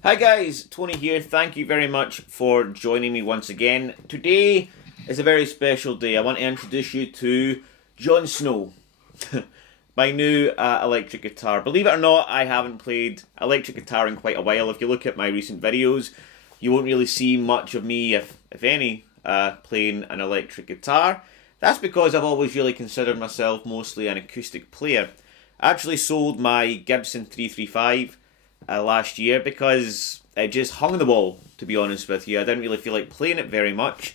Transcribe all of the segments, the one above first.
Hi guys, Tony here. Thank you very much for joining me once again. Today is a very special day. I want to introduce you to Jon Snow, my new electric guitar. Believe it or not, I haven't played electric guitar in quite a while. If you look at my recent videos, you won't really see much of me, if any, playing an electric guitar. That's because I've always really considered myself mostly an acoustic player. I actually sold my Gibson 335 last year because it just hung on the wall, to be honest with you. I didn't really feel like playing it very much.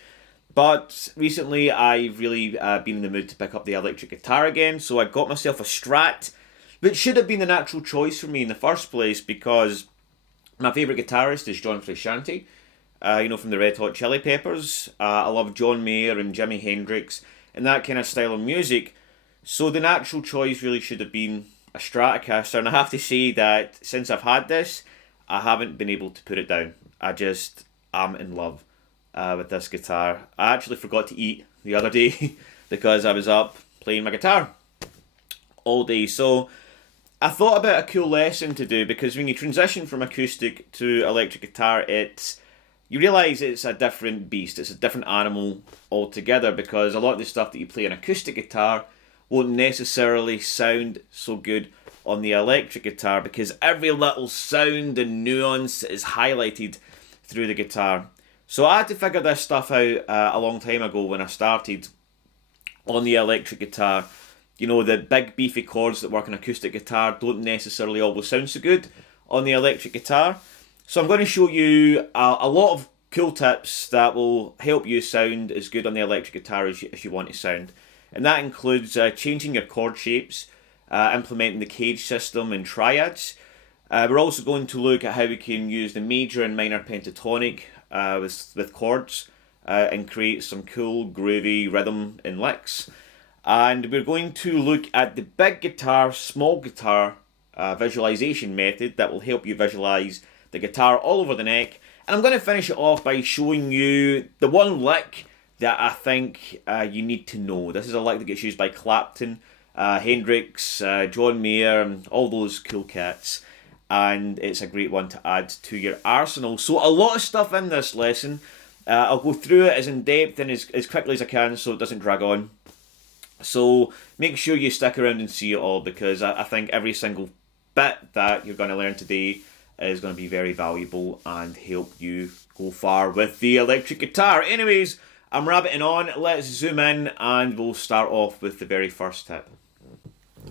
But recently I've really been in the mood to pick up the electric guitar again, so I got myself a Strat, which should have been the natural choice for me in the first place because my favourite guitarist is John Frusciante, from the Red Hot Chili Peppers. I love John Mayer and Jimi Hendrix and that kind of style of music. So the natural choice really should have been a Stratocaster, and I have to say that since I've had this, I haven't been able to put it down. I just am in love with this guitar. I actually forgot to eat the other day because I was up playing my guitar all day. So I thought about a cool lesson to do because when you transition from acoustic to electric guitar, you realise it's a different beast. It's a different animal altogether because a lot of the stuff that you play on acoustic guitar won't necessarily sound so good on the electric guitar because every little sound and nuance is highlighted through the guitar. So I had to figure this stuff out a long time ago when I started on the electric guitar. You know, the big beefy chords that work on acoustic guitar don't necessarily always sound so good on the electric guitar. So I'm going to show you a lot of cool tips that will help you sound as good on the electric guitar as you want to sound. And that includes changing your chord shapes, implementing the cage system in Triads. We're also going to look at how we can use the major and minor pentatonic with chords and create some cool groovy rhythm and licks. And we're going to look at the big guitar, small guitar visualization method that will help you visualize the guitar all over the neck. And I'm going to finish it off by showing you the one lick that I think you need to know. This is a lick that gets used by Clapton, Hendrix, John Mayer, and all those cool cats. And it's a great one to add to your arsenal. So a lot of stuff in this lesson. I'll go through it as in depth and as quickly as I can so it doesn't drag on. So make sure you stick around and see it all because I think every single bit that you're going to learn today is going to be very valuable and help you go far with the electric guitar. Anyways, I'm rabbiting on. Let's zoom in and we'll start off with the very first tip.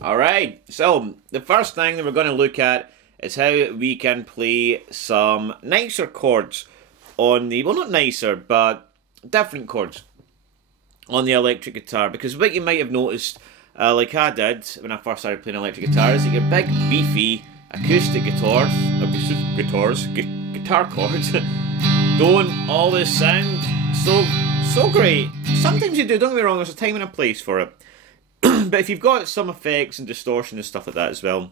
Alright, so the first thing that we're going to look at is how we can play some nicer chords on the, well, not nicer, but different chords on the electric guitar. Because what you might have noticed, like I did when I first started playing electric guitar, is that your big beefy acoustic guitar chords don't always sound so great. Sometimes you do, don't get me wrong, there's a time and a place for it. But if you've got some effects and distortion and stuff like that as well,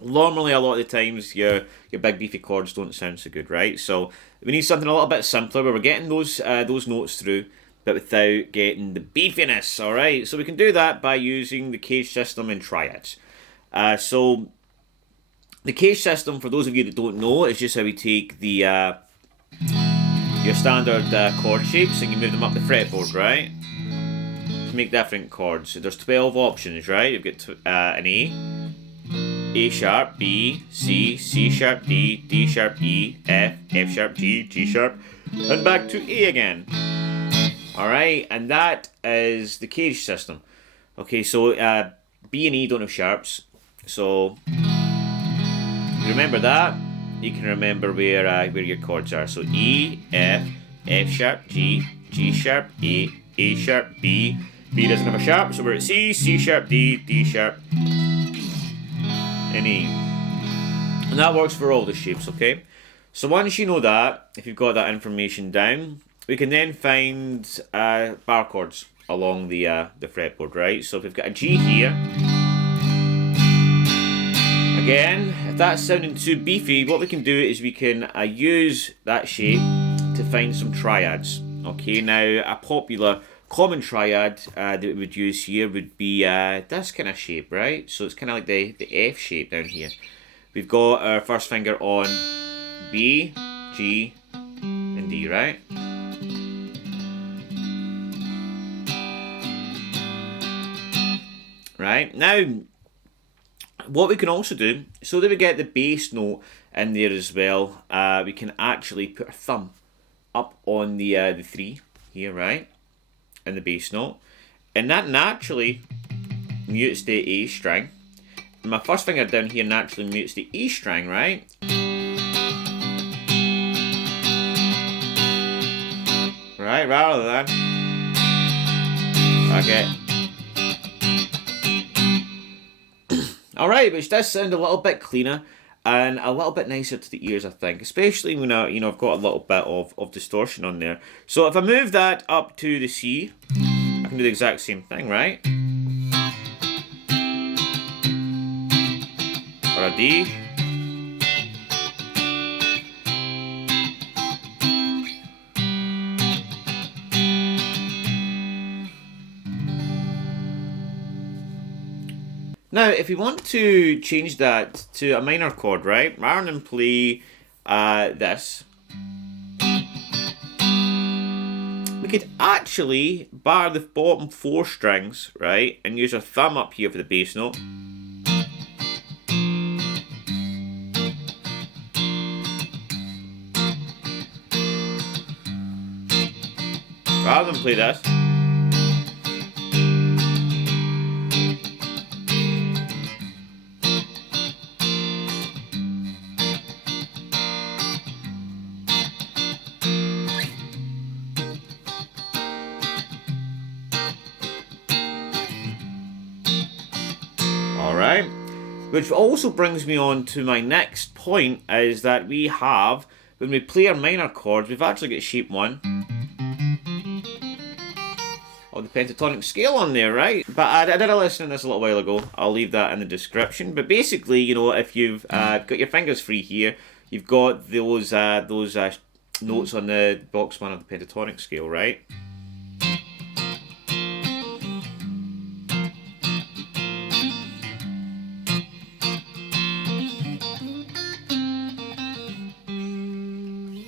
normally a lot of the times your big beefy chords don't sound so good, right? So we need something a little bit simpler where we're getting those notes through, but without getting the beefiness, alright? So we can do that by using the cage system in Triads. So the cage system, for those of you that don't know, is just how we take the your standard chord shapes and you move them up the fretboard, right? To make different chords. So there's 12 options, right? You've got an A sharp, B, C, C sharp, D, D sharp, E, F, F sharp, G, G sharp, and back to A again. Alright, and that is the cage system. Okay, so B and E don't have sharps, so remember that. You can remember where your chords are. So E, F, F sharp, G, G sharp, A sharp, B. B doesn't have a sharp, so we're at C, C sharp, D, D sharp, and E. And that works for all the shapes, okay? So once you know that, if you've got that information down, we can then find bar chords along the fretboard, right? So if we've got a G here, again, if that's sounding too beefy, what we can do is we can use that shape to find some triads. Okay, now a popular common triad that we would use here would be this kind of shape, right? So it's kind of like the F shape down here. We've got our first finger on B, G, and D, right? Right, now what we can also do, so that we get the bass note in there as well, we can actually put our thumb up on the 3 here, right, in the bass note, and that naturally mutes the A string. And my first finger down here naturally mutes the E string, right? Right, rather than, okay. Alright, which does sound a little bit cleaner and a little bit nicer to the ears, I think. Especially when I've got a little bit of distortion on there. So if I move that up to the C, I can do the exact same thing, right? Or a D. Now, if we want to change that to a minor chord, right, rather than play this, we could actually bar the bottom 4 strings, right, and use our thumb up here for the bass note. Rather than play this. Alright, which also brings me on to my next point, is that we have, when we play our minor chords, we've actually got shape 1 of the pentatonic scale on there, right? But I did a lesson on this a little while ago. I'll leave that in the description. But basically, if you've got your fingers free here, you've got those notes on the box 1 of the pentatonic scale, right?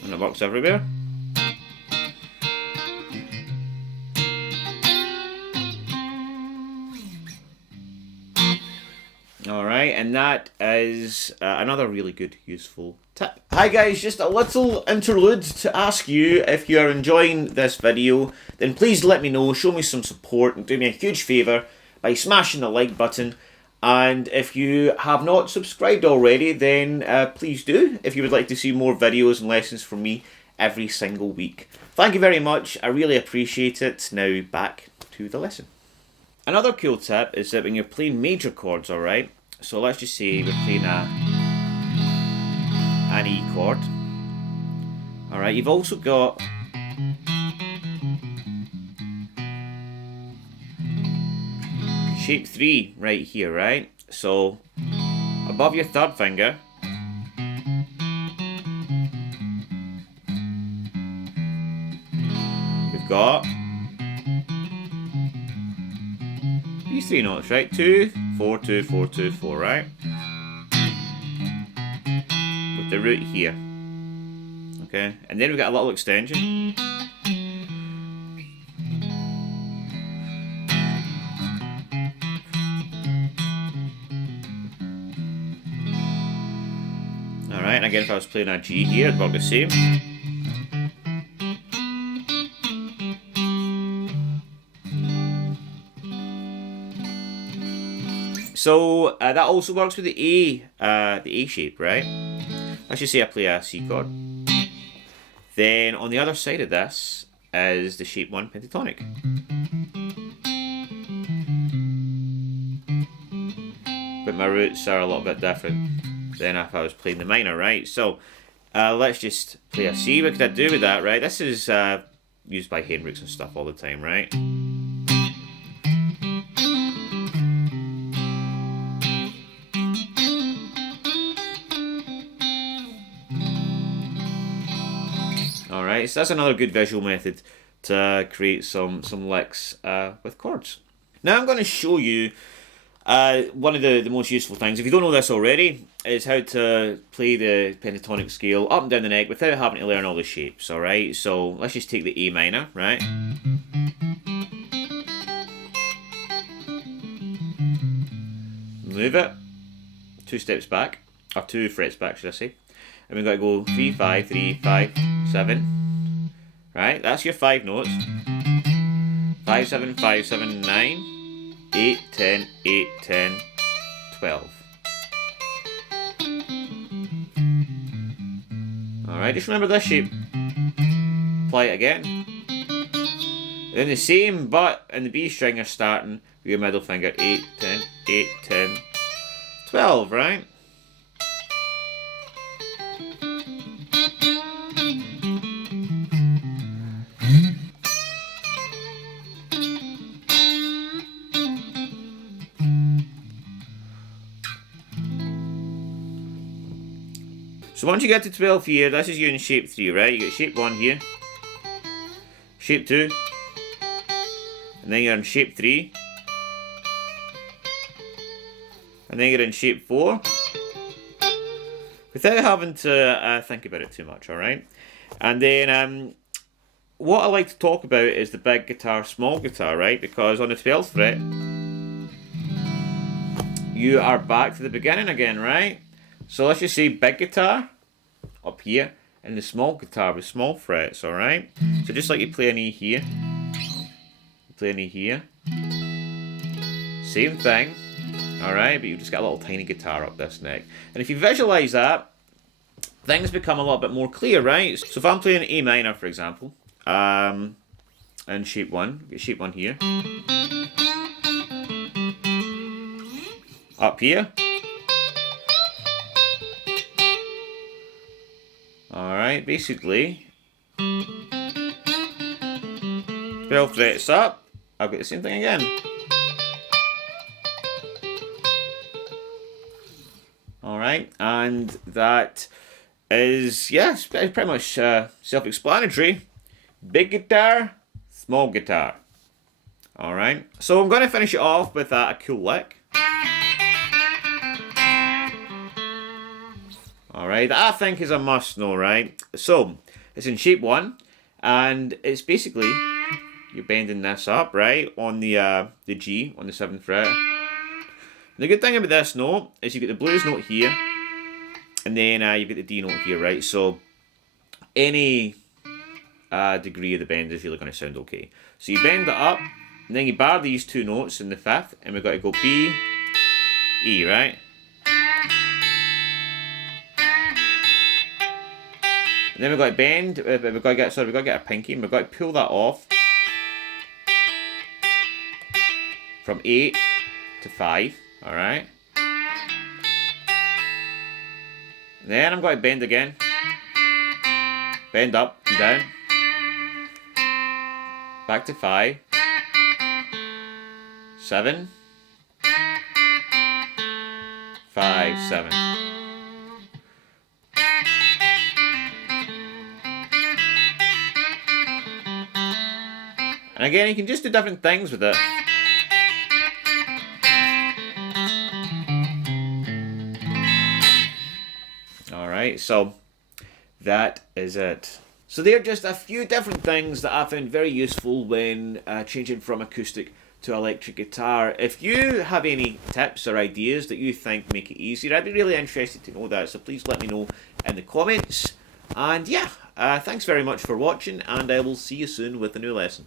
And it works everywhere. Alright, and that is another really good, useful tip. Hi guys, just a little interlude to ask you, if you are enjoying this video, then please let me know, show me some support, and do me a huge favour by smashing the like button. And if you have not subscribed already, then please do, if you would like to see more videos and lessons from me every single week. Thank you very much, I really appreciate it. Now back to the lesson. Another cool tip is that when you're playing major chords, alright, so let's just say we're playing an E chord. Alright, you've also got shape 3 right here, right? So above your 3rd finger, we've got these 3 notes, right? 2, 4, 2, 4, 2, 4, right? With the root here. Okay, and then we've got a little extension. Alright, and again, if I was playing a G here, it'd work the same. So that also works with the A shape, right? Let's just say I play a C chord. Then on the other side of this is the shape 1 pentatonic. But my roots are a little bit different than if I was playing the minor, right? So let's just play a C. What could I do with that, right? This is used by Hendrix and stuff all the time, right? Alright, so that's another good visual method to create some licks with chords. Now I'm going to show you One of the most useful things, if you don't know this already, is how to play the pentatonic scale up and down the neck without having to learn all the shapes, alright? So let's just take the A minor, right? Move it 2 steps back, or 2 frets back, should I say. And we've got to go 3, 5, 3, 5, 7. Right, that's your 5 notes. 5, 7, 5, 7, 9, 8, 10, 8, 10, 12. Alright, just remember this shape. Apply it again. Then the same but and the B string are starting with your middle finger. 8, 10, 8, 10, 12, right? So once you get to 12 here, this is you in shape 3, right? You get shape 1 here, shape 2, and then you're in shape 3, and then you're in shape 4, without having to think about it too much, alright? And then what I like to talk about is the big guitar, small guitar, right? Because on the 12th fret, you are back to the beginning again, right? So let's just say big guitar up here and the small guitar with small frets, alright? So just like you play an E here, you play an E here, same thing, alright? But you've just got a little tiny guitar up this neck. And if you visualise that, things become a little bit more clear, right? So if I'm playing A minor, for example, in shape 1, get shape 1 here, up here, alright, basically 12 frets up, I've got the same thing again. Alright, and that is, yes, pretty much self-explanatory. Big guitar, small guitar. Alright, so I'm going to finish it off with a cool lick. Alright, that I think is a must know, right? So, it's in shape 1, and it's basically, you're bending this up, right, on the G, on the 7th fret. And the good thing about this note is you get the blues note here, and then you get the D note here, right? So, any degree of the bend is really going to sound okay. So you bend it up, and then you bar these 2 notes in the 5th, and we've got to go B, E, right? And then we've got to bend, we've got to get a pinky, and we've got to pull that off from 8 to 5, alright? Then I'm going to bend again, bend up and down, back to 5, 7, 5, 7. And again, you can just do different things with it. Alright, so that is it. So there are just a few different things that I found very useful when changing from acoustic to electric guitar. If you have any tips or ideas that you think make it easier, I'd be really interested to know that, so please let me know in the comments. And yeah, thanks very much for watching, and I will see you soon with a new lesson.